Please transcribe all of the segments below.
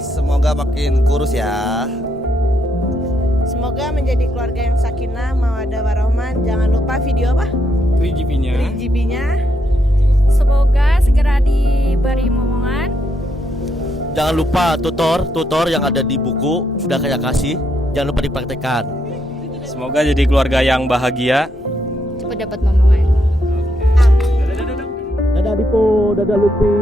Semoga makin kurus ya. Semoga menjadi keluarga yang sakinah, mawaddah warahmah. Jangan lupa video apa? 3GP-nya. Semoga segera diberi momongan. Jangan lupa tutor yang ada di buku sudah saya kasih. Jangan lupa dipraktekkan. Semoga jadi keluarga yang bahagia. Cepat dapat momongan. Dadah Dipo, dadah Lutfi.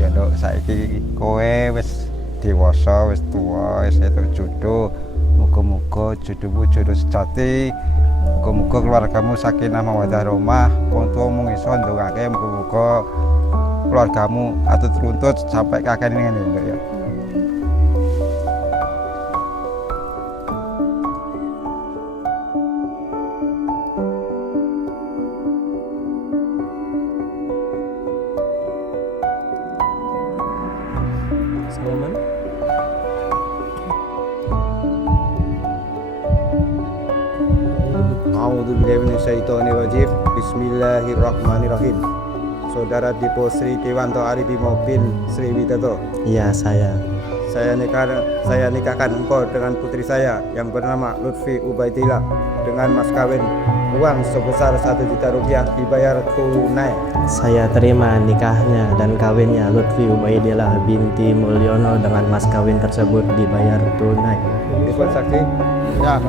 Ya nduk saiki kowe wis dewasa, wis tuwa, wis entuk jodoh. Muga-muga jodohmu jodoh sejati. Muga-muga keluargamu sakinah mawaddah warahmah. Wong tuamu iso ndongake muga-muga keluargamu atut runtut sampai kakek ngene nduk ya. Salaman. A'udzubillahi minasyaitonirrajim. Bismillahirrahmanirrahim. Saudara Dipo Sri Dewanto Arifi Mobil Sri Widodo. Iya, saya. Saya nikahkan engkau dengan putri saya yang bernama Lutfi Ubaidillah dengan mas kawin uang sebesar 1 juta rupiah dibayar tunai. Saya terima nikahnya dan kawinnya Lutfi Ubaidillah binti Mulyono dengan mas kawin tersebut dibayar tunai. Dibuat saksi? Ya,